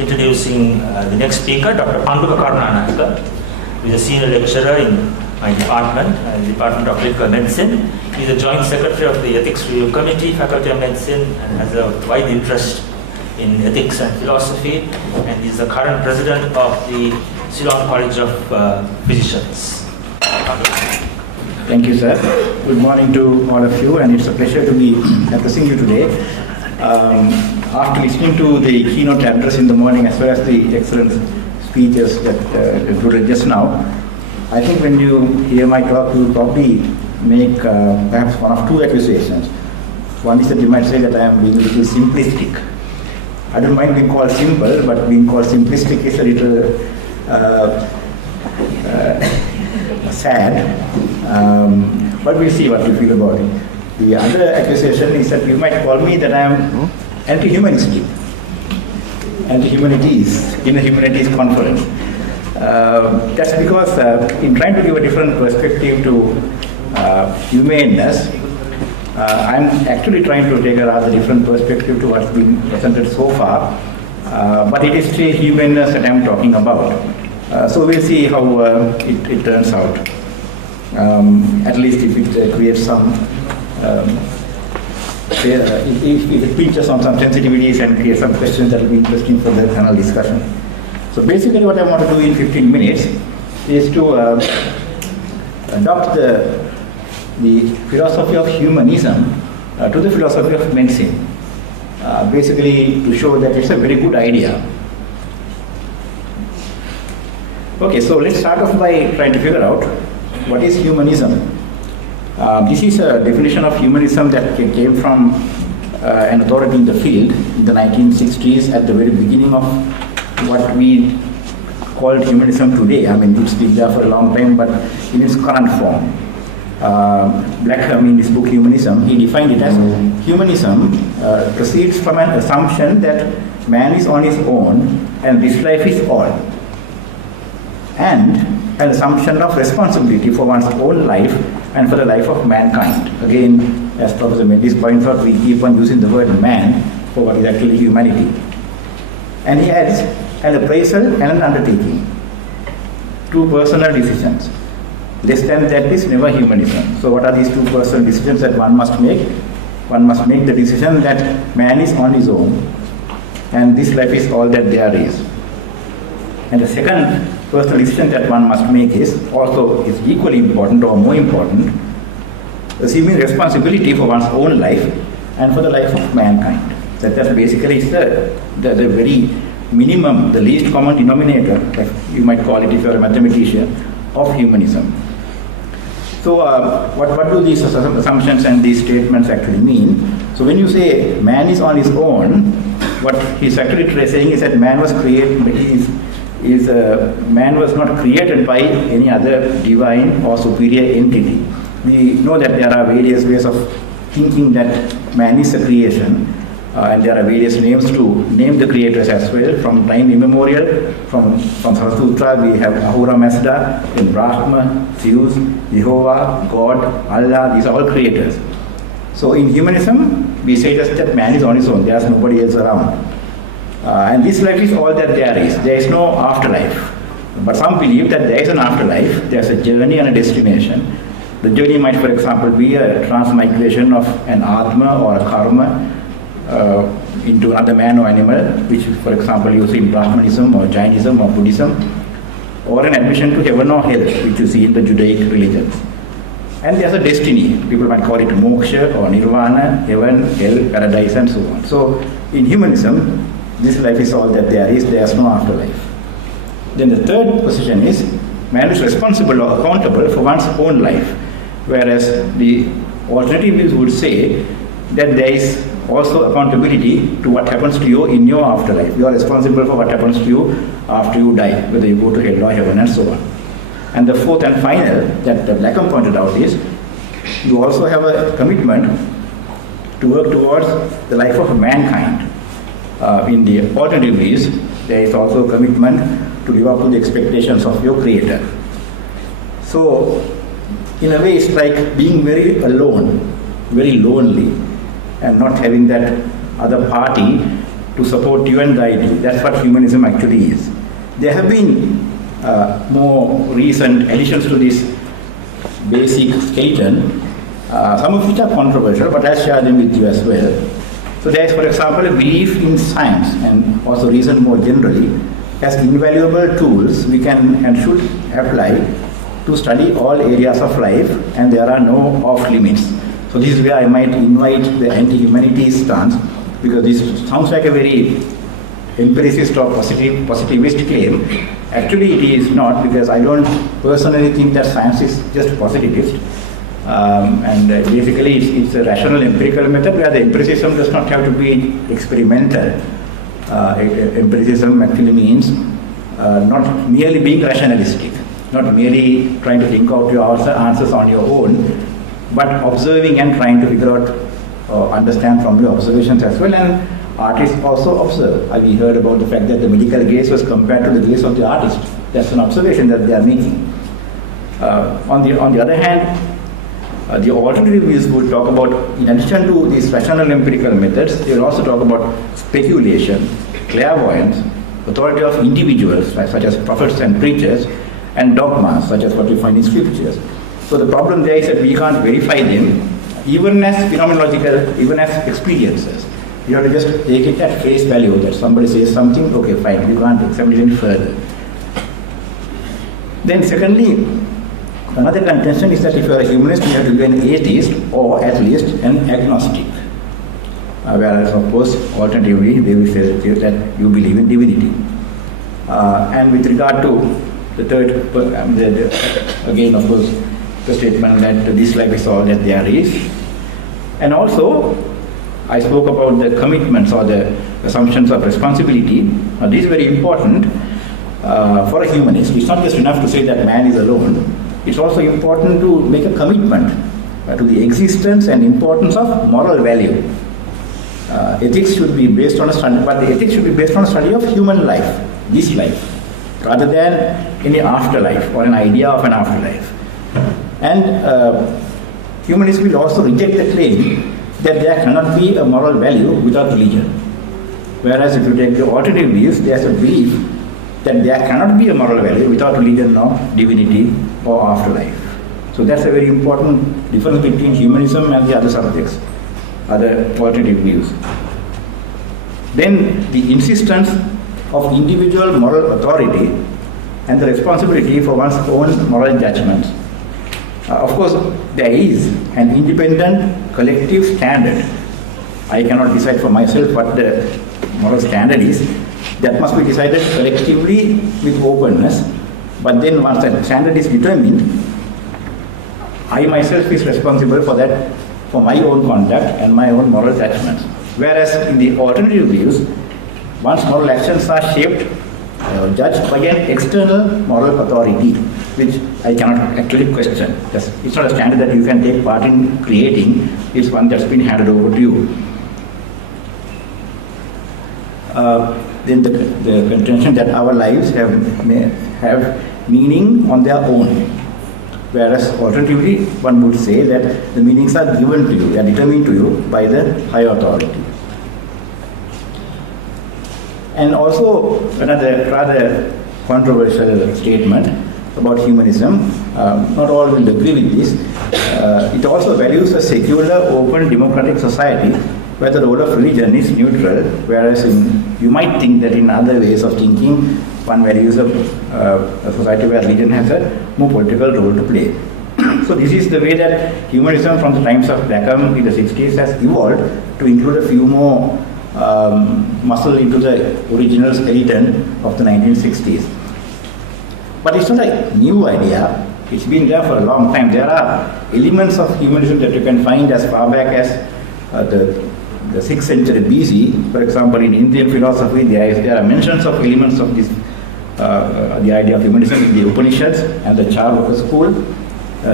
introducing the next speaker, Dr. Panduka Karunanayake, who is a senior lecturer in my department, the Department of Clinical Medicine. He is a joint secretary of the Ethics Review Committee, Faculty of Medicine, and has a wide interest in ethics and philosophy, and he is the current president of the Ceylon College of Physicians. Thank you, sir. Good morning to all of you, and it's a pleasure to be addressing you today. After listening to the keynote address in the morning, as well as the excellent speeches that concluded just now, I think when you hear my talk, you will probably make perhaps one of two accusations. One is that you might say that I am being a little simplistic. I don't mind being called simple, but being called simplistic is a little sad. But we'll see what you feel about it. The other accusation is that you might call me that I am anti-humanistic, anti-humanities, in a humanities conference. That's because in trying to give a different perspective to humaneness, I'm actually trying to take a rather different perspective to what's been presented so far. But it is still humanness that I'm talking about. So we'll see how it turns out. At least if it creates some, if it pinches on some sensitivities and creates some questions that will be interesting for the panel discussion. So basically what I want to do in 15 minutes is to adopt the philosophy of humanism to the philosophy of medicine. Basically to show that it's a very good idea. Okay, so let's start off by trying to figure out what is humanism. This is a definition of humanism that came from an authority in the field in the 1960s at the very beginning of what we called humanism today. I mean, it's been there for a long time, but in its current form. Blackham, in his book Humanism, he defined it as humanism proceeds from an assumption that man is on his own and this life is all, and an assumption of responsibility for one's own life and for the life of mankind. Again, as Professor Mendes points out, we keep on using the word man for what is actually humanity. And he adds an appraisal and an undertaking, two personal decisions. Less than that is never humanism. So what are these two personal decisions that one must make? One must make the decision that man is on his own and this life is all that there is. And the second personal decision that one must make is equally important or more important, assuming responsibility for one's own life and for the life of mankind. That basically is the very minimum, the least common denominator, you might call it if you're a mathematician, of humanism. So what do these assumptions and these statements actually mean? So when you say man is on his own, what he's actually saying is that man was man was not created by any other divine or superior entity. We know that there are various ways of thinking that man is a creation, and there are various names to name the creators as well. From time immemorial, from Sarasutra, we have Ahura Mazda, then Brahma, Zeus, Jehovah, God, Allah, these are all creators. So in humanism, we say just that man is on his own, there's nobody else around. And this life is all that there is. There is no afterlife. But some believe that there is an afterlife, there's a journey and a destination. The journey might, for example, be a transmigration of an Atma or a Karma into another man or animal, which, for example, you see in Brahmanism or Jainism or Buddhism, or an admission to heaven or hell, which you see in the Judaic religions. And there's a destiny. People might call it moksha or nirvana, heaven, hell, paradise, and so on. So in humanism, this life is all that there is no afterlife. Then the third position is man is responsible or accountable for one's own life, whereas the alternative views would say that there is also accountability to what happens to you in your afterlife. You are responsible for what happens to you after you die, whether you go to hell or heaven and so on. And the fourth and final that Blackham pointed out is you also have a commitment to work towards the life of mankind. In the alternative ways, there is also a commitment to live up to the expectations of your creator. So, in a way, it's like being very alone, very lonely, and not having that other party to support you and guide you. That's what humanism actually is. There have been more recent additions to this basic skeleton, some of which are controversial, but I'll share them with you as well. So there is, for example, a belief in science and also reason more generally as invaluable tools we can and should apply to study all areas of life, and there are no off limits. So this is where I might invite the anti-humanities stance, because this sounds like a very empiricist or positivist claim. Actually it is not, because I don't personally think that science is just positivist. Basically it's a rational empirical method where the empiricism does not have to be experimental. Empiricism actually means not merely being rationalistic, not merely trying to think out your answers on your own, but observing and trying to figure out or understand from your observations as well. And artists also observe. We heard about the fact that the medical gaze was compared to the gaze of the artist. That's an observation that they are making. On the other hand, the alternative views would talk about, in addition to these rational empirical methods, they will also talk about speculation, clairvoyance, authority of individuals, such as prophets and preachers, and dogmas, such as what we find in scriptures. So the problem there is that we can't verify them, even as phenomenological, even as experiences. You have to just take it at face value, that somebody says something, okay, fine, we can't examine it any further. Then secondly, another contention is that if you are a humanist, you have to be an atheist or at least an agnostic. Whereas, of course, alternatively, they will say that you believe in divinity. And with regard to the third, again, of course, the statement that this life is all that there is. And also, I spoke about the commitments or the assumptions of responsibility. This is very important for a humanist. It's not just enough to say that man is alone. It's also important to make a commitment to the existence and importance of moral value. Ethics should be based on a study, but the ethics should be based on a study of human life, this life, rather than any afterlife or an idea of an afterlife. And humanists will also reject the claim that there cannot be a moral value without religion. Whereas if you take the alternative views, there's a belief that there cannot be a moral value without religion or divinity or afterlife. So that's a very important difference between humanism and the other subjects, other alternative views. Then the insistence of individual moral authority and the responsibility for one's own moral judgments. Of course, there is an independent collective standard. I cannot decide for myself what the moral standard is. That must be decided collectively with openness. But then once that standard is determined, I myself is responsible for that, for my own conduct and my own moral judgments. Whereas in the alternative views, one's moral actions are shaped, judged by an external moral authority, which I cannot actually question. It's not a standard that you can take part in creating, it's one that's been handed over to you. Then the contention that our lives have meaning on their own. Whereas alternatively, one would say that the meanings are given to you, they are determined to you by the higher authority. And also another rather controversial statement about humanism, not all will agree with this. It also values a secular, open, democratic society where the role of religion is neutral, whereas you might think that in other ways of thinking, one values a society where religion has a more political role to play. So this is the way that humanism from the times of Blackham in the 60s has evolved to include a few more muscle into the original skeleton of the 1960s. But it's not a new idea. It's been there for a long time. There are elements of humanism that you can find as far back as the 6th century BC. For example, in Indian philosophy, there are mentions of elements of this, the idea of humanism in the Upanishads and the Charvaka school.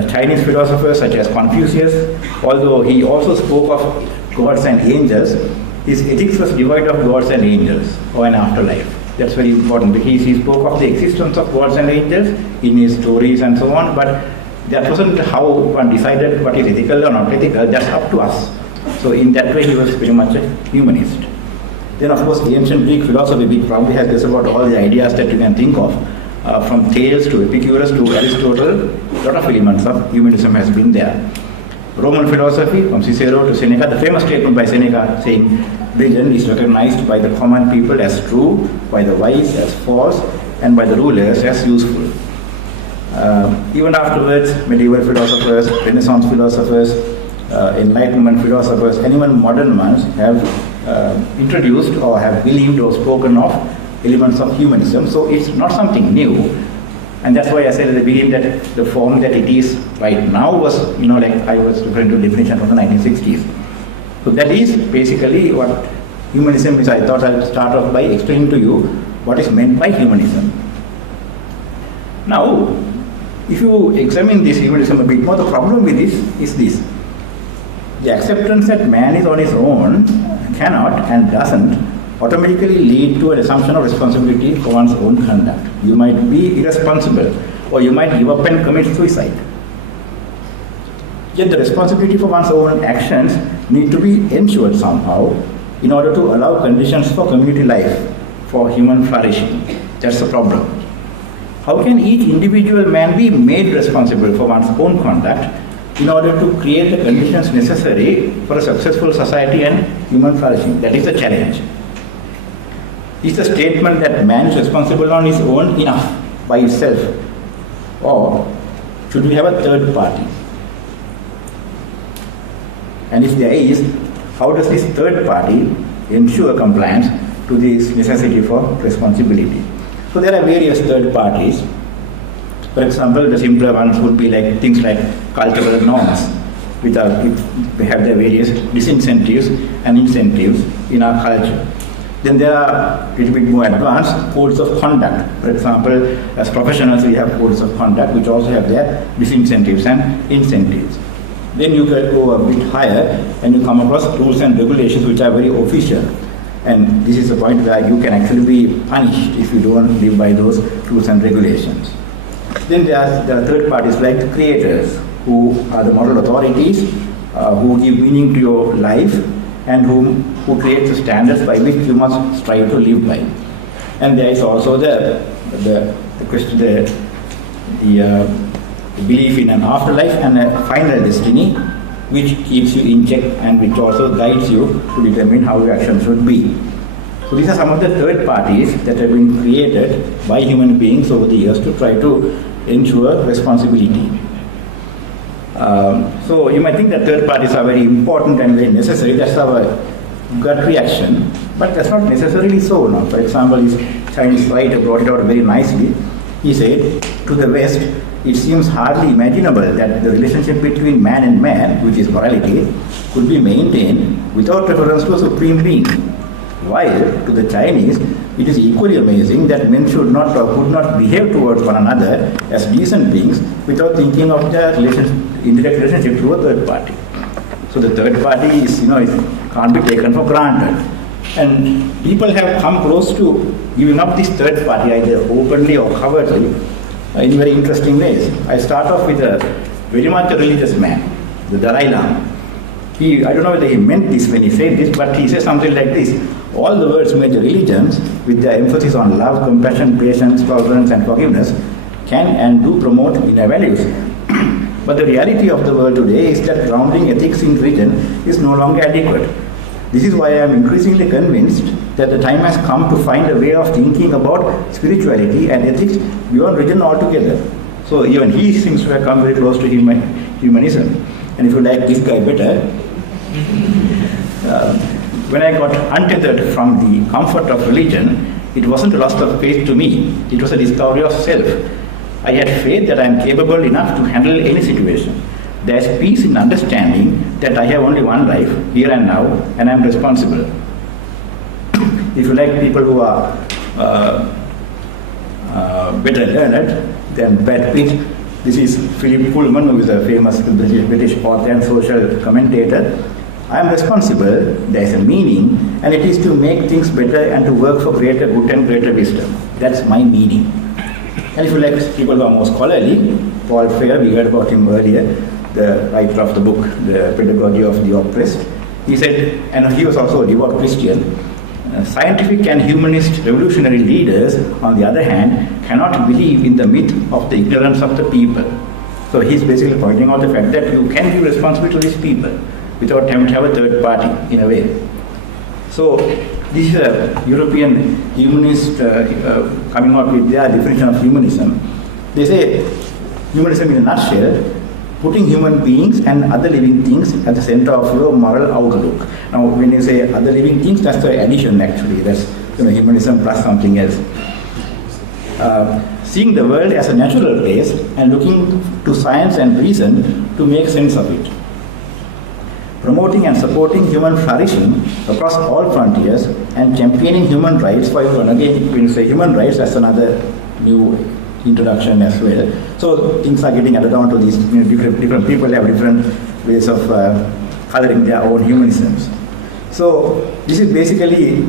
Chinese philosophers such as Confucius, although he also spoke of gods and angels, his ethics was devoid of gods and angels or an afterlife. That's very important because he spoke of the existence of gods and angels in his stories and so on, but that wasn't how one decided what is ethical or not ethical, that's up to us. So in that way he was very much a humanist. Then of course ancient Greek philosophy, which probably has just about all the ideas that you can think of, from Thales to Epicurus to Aristotle, a lot of elements of humanism has been there. Roman philosophy, from Cicero to Seneca, the famous statement by Seneca saying, religion is recognized by the common people as true, by the wise as false, and by the rulers as useful. Even afterwards, medieval philosophers, Renaissance philosophers, Enlightenment philosophers, and even modern ones have introduced or have believed or spoken of elements of humanism. So it's not something new. And that's why I said at the beginning that the form that it is right now was, like I was referring to definition from the 1960s. So that is basically what humanism is. I thought I'll start off by explaining to you what is meant by humanism. Now, if you examine this humanism a bit more, the problem with this is this. The acceptance that man is on his own cannot and doesn't automatically lead to an assumption of responsibility for one's own conduct. You might be irresponsible, or you might give up and commit suicide. Yet the responsibility for one's own actions need to be ensured somehow in order to allow conditions for community life, for human flourishing. That's the problem. How can each individual man be made responsible for one's own conduct in order to create the conditions necessary for a successful society and human flourishing? That is the challenge. Is the statement that man is responsible on his own enough by itself? Or should we have a third party? And if there is, how does this third party ensure compliance to this necessity for responsibility? So there are various third parties. For example, the simpler ones would be like things like cultural norms, which have their various disincentives and incentives in our culture. Then there are a little bit more advanced codes of conduct. For example, as professionals we have codes of conduct which also have their disincentives and incentives. Then you can go a bit higher and you come across rules and regulations which are very official. And this is the point where you can actually be punished if you don't live by those rules and regulations. Then there are third parties like the creators, who are the moral authorities, who give meaning to your life, and who create the standards by which you must strive to live by. And there is also the question, the belief in an afterlife and a final destiny, which keeps you in check and which also guides you to determine how your action should be. So these are some of the third parties that have been created by human beings over the years to try to ensure responsibility. So you might think that third parties are very important and very necessary. That's our gut reaction, but that's not necessarily so. Now, for example, this Chinese writer brought it out very nicely. He said, to the West, it seems hardly imaginable that the relationship between man and man, which is morality, could be maintained without reference to a supreme being. While to the Chinese, it is equally amazing that men should not or could not behave towards one another as decent beings without thinking of their indirect relationship to a third party. So the third party is, it can't be taken for granted. And people have come close to giving up this third party either openly or covertly in very interesting ways. I start off with a very much a religious man, the Dalai Lama. I don't know whether he meant this when he said this, but he says something like this: all the world's major religions, with their emphasis on love, compassion, patience, tolerance, and forgiveness, can and do promote inner values. But the reality of the world today is that grounding ethics in religion is no longer adequate. This is why I am increasingly convinced that the time has come to find a way of thinking about spirituality and ethics beyond religion altogether. So even he seems to have come very close to humanism. And if you like this guy better, when I got untethered from the comfort of religion, it wasn't a loss of faith to me, it was a discovery of self. I had faith that I am capable enough to handle any situation. There is peace in understanding that I have only one life, here and now, and I am responsible. If you like people who are better learned than Brad Pitt, this is Philip Pullman, who is a famous British author and social commentator. I am responsible, there is a meaning, and it is to make things better and to work for greater good and greater wisdom. That's my meaning. And if you like people who are more scholarly, Paul Freire, we heard about him earlier, the writer of the book, The Pedagogy of the Oppressed. He said, and he was also a devout Christian, Scientific and humanist revolutionary leaders, on the other hand, cannot believe in the myth of the ignorance of the people. So he's basically pointing out the fact that you can be responsible to these people without having to have a third party, in a way. So this is a European humanist coming out with their definition of humanism. They say humanism in a nutshell, putting human beings and other living things at the center of your moral outlook. Now, when you say other living things, that's the addition actually. That's humanism plus something else. Seeing the world as a natural place and looking to science and reason to make sense of it. Promoting and supporting human flourishing across all frontiers and championing human rights for everyone. Again, when you say human rights, that's another new introduction as well. So things are getting added on to these. Different people have different ways of coloring their own humanisms. So this is basically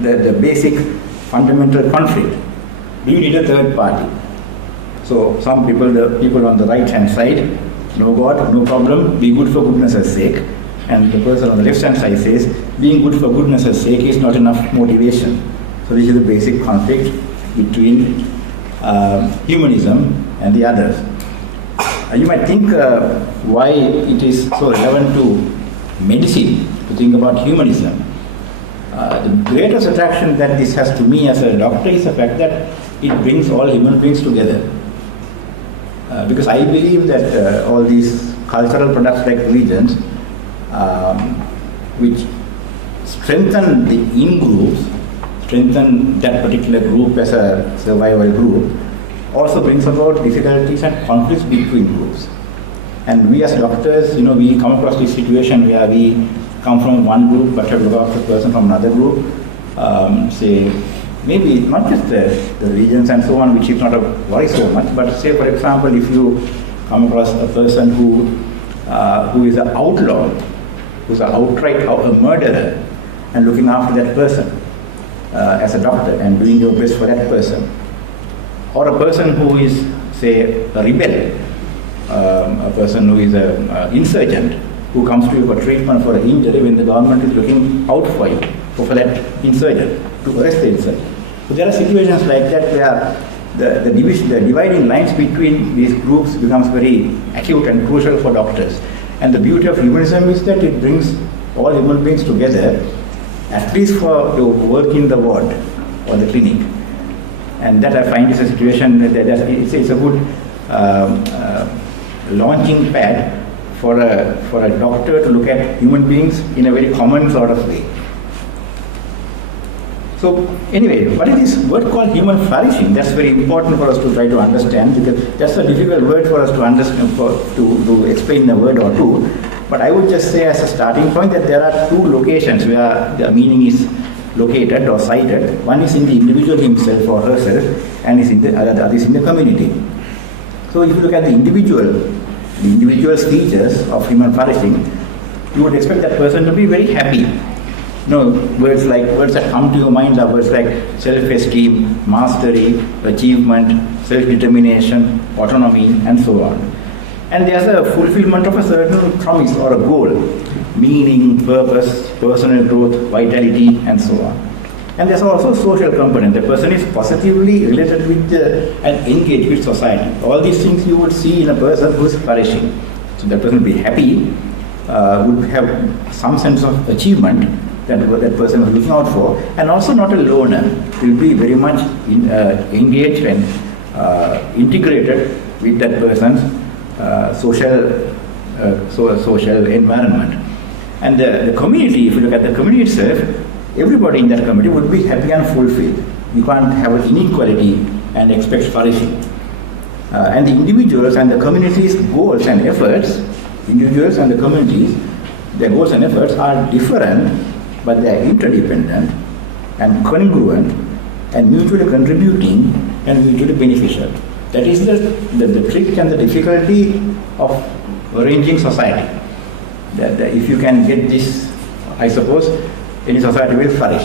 the basic fundamental conflict. Do you need a third party? So some people, the people on the right hand side, no God, no problem, be good for goodness' sake. And the person on the left hand side says, being good for goodness' sake is not enough motivation. So this is the basic conflict between humanism and the others. You might think why it is so relevant to medicine to think about humanism. The greatest attraction that this has to me as a doctor is the fact that it brings all human beings together. Because I believe that all these cultural products like religions, which strengthen the in-groups, strengthen that particular group as a survival group, also brings about difficulties and conflicts between groups. And we as doctors, we come across this situation where we come from one group but have to look after a person from another group, say, maybe not just the religions and so on, which is not a worry so much, but say, for example, if you come across a person who is an outlaw, who's an outright a murderer, and looking after that person as a doctor and doing your best for that person. Or a person who is, say, a rebel, a person who is an insurgent, who comes to you for treatment for an injury when the government is looking out for you, or for that insurgent, to arrest the insurgent. So there are situations like that where the dividing lines between these groups becomes very acute and crucial for doctors. And the beauty of humanism is that it brings all human beings together, at least for to work in the ward or the clinic. And that I find is a situation that it's a good launching pad for a doctor to look at human beings in a very common sort of way. So anyway, what is this word called human flourishing? That's very important for us to try to understand, because that's a difficult word for us to understand, to explain a word or two. But I would just say as a starting point that there are two locations where the meaning is located or cited. One is in the individual himself or herself, and the other is in the community. So if you look at the individual's features of human flourishing, you would expect that person to be very happy. Words that come to your mind are words like self-esteem, mastery, achievement, self-determination, autonomy, and so on. And there's a fulfillment of a certain promise or a goal, meaning, purpose, personal growth, vitality, and so on. And there's also a social component. The person is positively related with and engaged with society. All these things you would see in a person who is flourishing. So that person would be happy, would have some sense of achievement that person is looking out for, and also not a loner. Will be very much engaged and integrated with that person's social environment. And the community, if you look at the community itself, everybody in that community would be happy and fulfilled. You can't have an inequality and expect flourishing. And the individuals and the community's goals and efforts, individuals and the communities, their goals and efforts are different, but they are interdependent and congruent and mutually contributing and mutually beneficial. That is the trick and the difficulty of arranging society. That if you can get this, I suppose, any society will flourish,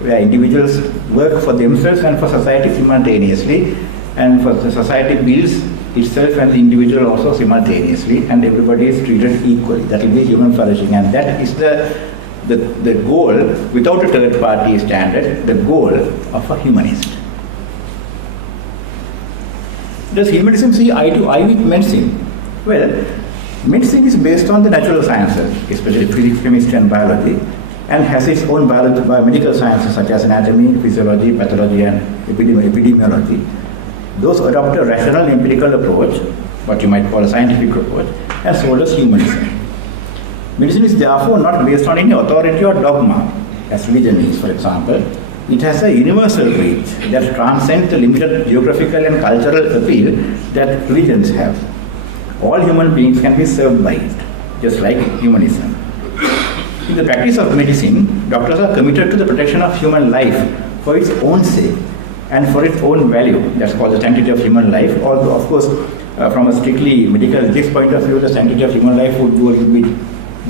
where individuals work for themselves and for society simultaneously, and for the society builds itself and the individual also simultaneously, and everybody is treated equally. That will be human flourishing, and that is the the goal, without a third party standard, the goal of a humanist. Does humanism see eye to eye with medicine? Well, medicine is based on the natural sciences, especially physics, chemistry and biology, and has its own biomedical sciences such as anatomy, physiology, pathology and epidemiology. Those adopt a rational empirical approach, what you might call a scientific approach, and so does humanism. Medicine is therefore not based on any authority or dogma, as religion is, for example. It has a universal reach that transcends the limited geographical and cultural appeal that religions have. All human beings can be served by it, just like humanism. In the practice of medicine, doctors are committed to the protection of human life for its own sake and for its own value. That's called the sanctity of human life. Although, of course, from a strictly medical ethics point of view, the sanctity of human life would go a little bit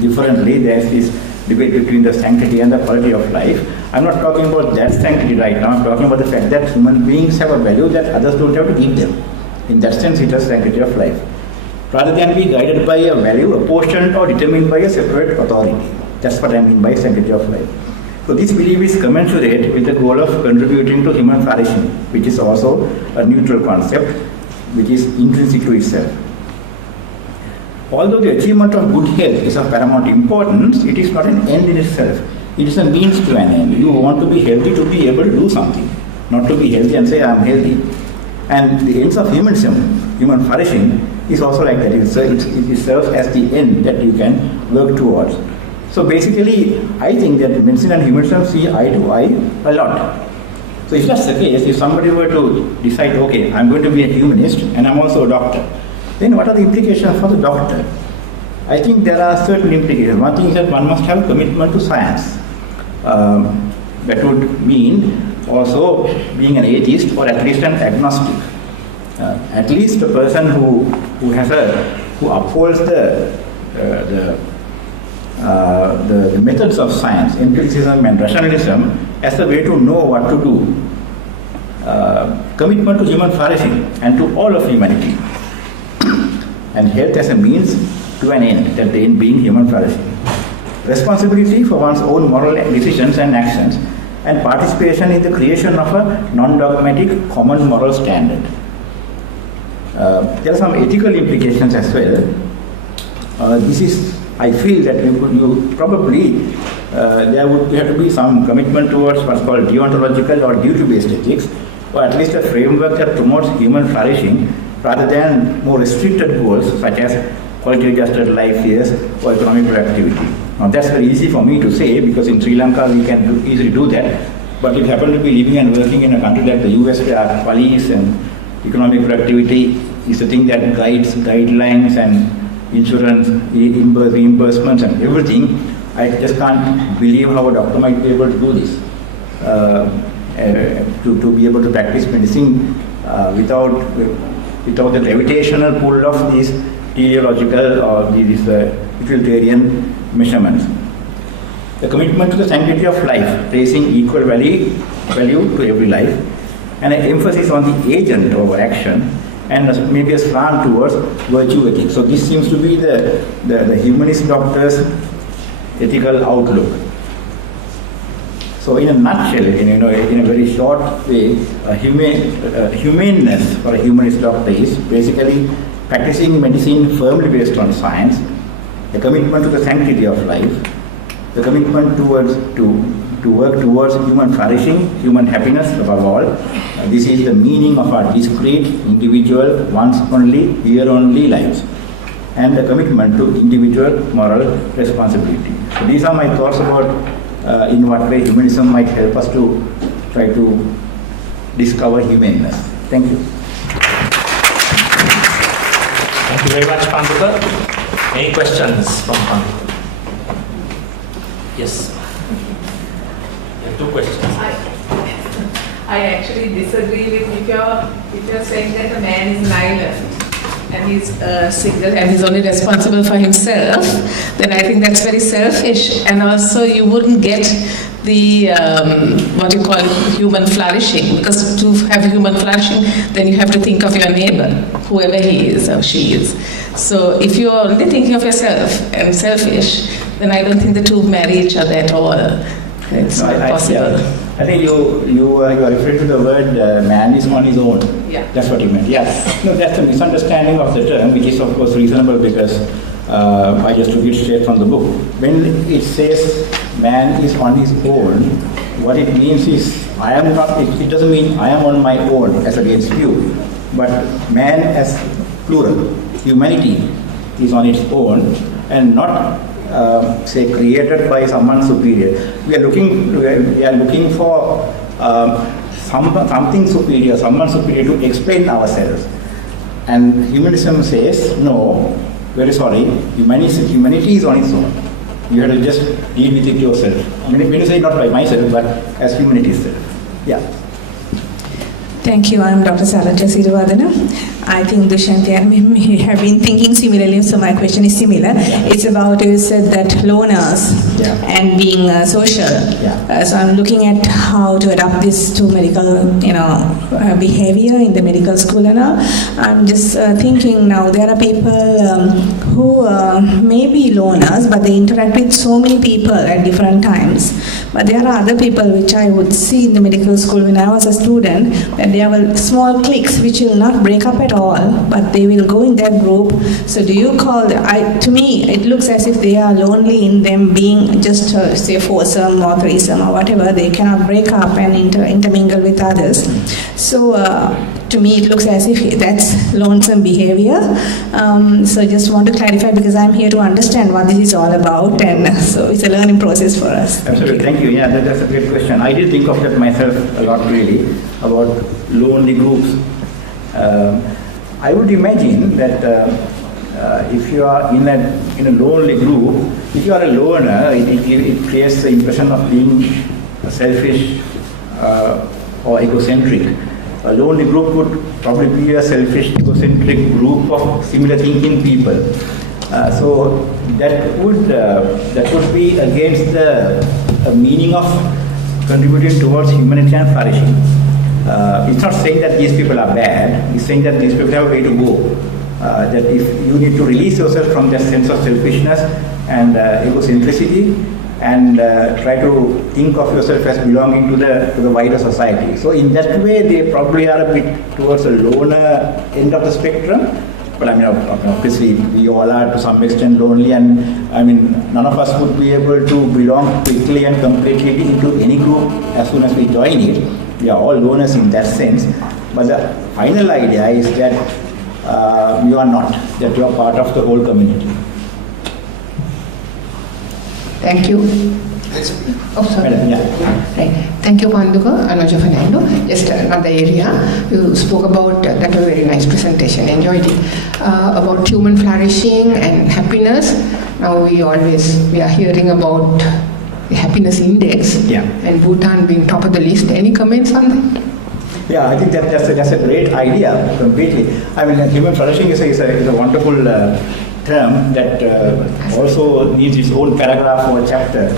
differently. There's this debate between the sanctity and the quality of life. I'm not talking about that sanctity right now. I'm talking about the fact that human beings have a value that others don't have to give them. In that sense, it has sanctity of life, rather than be guided by a value apportioned or determined by a separate authority. That's what I mean by sanctity of life. So this belief is commensurate with the goal of contributing to human flourishing, which is also a neutral concept, which is intrinsic to itself. Although the achievement of good health is of paramount importance, it is not an end in itself. It is a means to an end. You want to be healthy to be able to do something, not to be healthy and say, I'm healthy. And the ends of humanism, human flourishing, is also like that. It serves as the end that you can work towards. So basically, I think that medicine and humanism see eye to eye a lot. So if that's the case, if somebody were to decide, okay, I'm going to be a humanist and I'm also a doctor, then what are the implications for the doctor? I think there are certain implications. One thing is that one must have a commitment to science. That would mean also being an atheist or at least an agnostic. At least a person who upholds the methods of science, empiricism and rationalism, as a way to know what to do. Commitment to human flourishing and to all of humanity. And health as a means to an end, that the end being human flourishing. Responsibility for one's own moral decisions and actions, and participation in the creation of a non-dogmatic common moral standard. There are some ethical implications as well. I feel that there would have to be some commitment towards what's called deontological or duty-based ethics, or at least a framework that promotes human flourishing rather than more restricted goals such as quality-adjusted life years or economic productivity. Now that's very easy for me to say because in Sri Lanka we can easily do that, but if you happen to be living and working in a country like the US where police and economic productivity is the thing that guides guidelines and insurance, reimbursements and everything, I just can't believe how a doctor might be able to do this. To be able to practice medicine without the gravitational pull of these teleological or these utilitarian measurements. The commitment to the sanctity of life, placing equal value to every life, and an emphasis on the agent of action, and maybe a slant towards virtue ethics. So this seems to be the humanist doctor's ethical outlook. So in a nutshell, in a very short way, humaneness for a humanist doctor is basically practicing medicine firmly based on science, the commitment to the sanctity of life, the commitment to work towards human flourishing, human happiness above all. This is the meaning of our discrete, individual, once only, here only lives, and the commitment to individual moral responsibility. So these are my thoughts about in what way humanism might help us to try to discover humaneness. Thank you. Thank you very much, Panduka. Any questions from Panduka? Yes. You have two questions. I actually disagree with if you're saying that a man is an island and he's single and he's only responsible for himself, then I think that's very selfish, and also you wouldn't get the what you call human flourishing, because to have human flourishing then you have to think of your neighbor, whoever he is or she is. So if you're only thinking of yourself and selfish, then I don't think the two marry each other at all. It's not possible. I think you are referring to the word man is on his own. Yeah. That's what you meant. Yeah. No, that's a misunderstanding of the term, which is of course reasonable because I just took it straight from the book. When it says man is on his own, what it means is I am not. It doesn't mean I am on my own as against you, but man as plural. Humanity is on its own and not say created by someone superior. We are looking for something superior, someone superior to explain ourselves. And humanism says, no, very sorry, humanity is on its own. You have to just deal with it yourself. I mean, when you say not by myself, but as humanity itself. Yeah. Thank you. I'm Dr. Sarata Sirivadana. I think Dushanti and me have been thinking similarly, so my question is similar. It's about, you said that loners and being social. So I'm looking at how to adapt this to medical, behavior in the medical school and all. I'm just thinking now there are people who may be loners, but they interact with so many people at different times. But there are other people which I would see in the medical school when I was a student, that there were small cliques which will not break up at all, but they will go in that group. So do you call, to me, it looks as if they are lonely in them being just, say, foursome or threesome or whatever. They cannot break up and intermingle with others. So to me, it looks as if that's lonesome behavior. So I just want to clarify because I'm here to understand what this is all about, and so it's a learning process for us. Absolutely, thank you. Yeah, that's a great question. I did think of that myself a lot, really, about lonely groups. I would imagine that if you are in a lonely group, if you are a loner, it creates the impression of being selfish or egocentric. A lonely group would probably be a selfish, egocentric group of similar thinking people. So that would be against the meaning of contributing towards humanity and flourishing. It's not saying that these people are bad. It's saying that these people have a way to go. That if you need to release yourself from that sense of selfishness and egocentricity, and try to think of yourself as belonging to the wider society. So in that way, they probably are a bit towards the loner end of the spectrum. But I mean, obviously, we all are to some extent lonely, and I mean, none of us would be able to belong quickly and completely into any group as soon as we join it. We are all loners in that sense. But the final idea is that you are not, that you are part of the whole community. Thank you. Oh, sorry. Yeah. Right. Thank you, Panduka, Anuja Fernando. Just another area. You spoke about, that was a very nice presentation, enjoyed it, about human flourishing and happiness. Now we are hearing about the happiness index and Bhutan being top of the list. Any comments on that? Yeah, I think that's a great idea, completely. I mean, human flourishing is a wonderful term that also needs its own paragraph or chapter.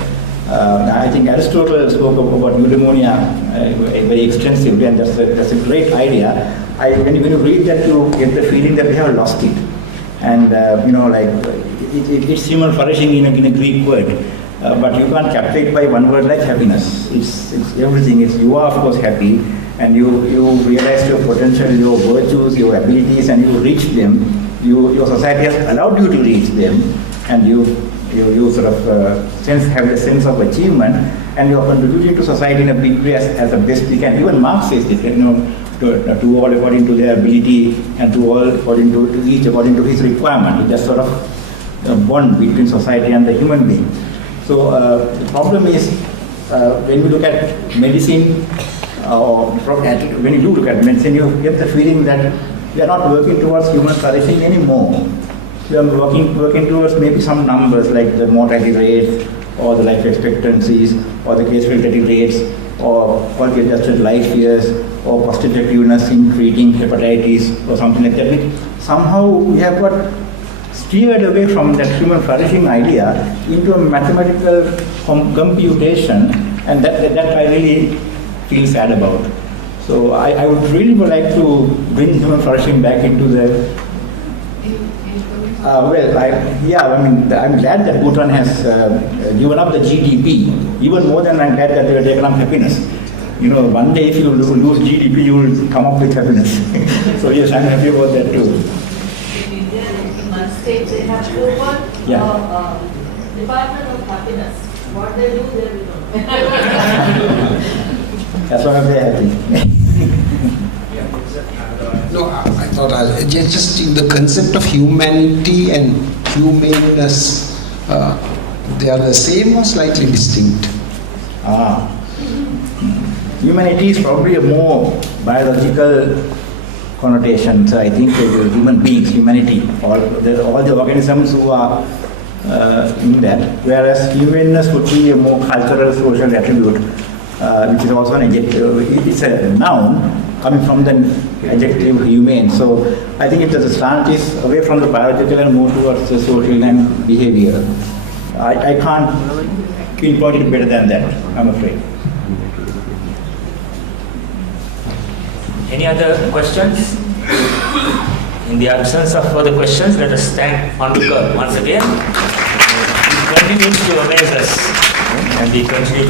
I think Aristotle spoke about eudaimonia very extensively, and that's a great idea. When you read that, you get the feeling that we have lost it. And, it's human flourishing in a Greek word. But you can't capture it by one word like happiness. It's everything. You are, of course, happy, and you realize your potential, your virtues, your abilities, and you reach them. Your society has allowed you to reach them, and you sort of have a sense of achievement, and you are contributing to society in a big way as the best we can. Even Marx says this, to all according to their ability, and to all according to each according to his requirement. It's just sort of a bond between society and the human being. So the problem is when we look at medicine, or when you do look at medicine, you get the feeling that we are not working towards human flourishing anymore. We are working towards maybe some numbers like the mortality rates, or the life expectancies, or the case fatality rates, or quality adjusted life years, or positive effectiveness in treating hepatitis, or something like that. Which somehow we have got steered away from that human flourishing idea into a mathematical computation, and that I really feel sad about. So I would really like to bring human flourishing back into the I'm glad that Bhutan has given up the GDP. Even more than I'm glad that they have taken up happiness. You know, one day if you lose GDP, you will come up with happiness. So yes, I'm happy about that too. In India, in one state, they have opened Department of Happiness. What they do, they will know. As long as they're happy. No, I thought just in the concept of humanity and humaneness, they are the same or slightly distinct? Humanity is probably a more biological connotation. So I think human beings, humanity, all the organisms who are in that. Whereas humanness would be a more cultural, social attribute, which is also an adjective. It's a noun coming from the adjective humane. So I think if the slant is away from the biological and more towards the social and behavior. I can't pinpoint it better than that, I'm afraid. Any other questions? In the absence of further questions, let us thank Panduka once again. He continues to amaze us and we continue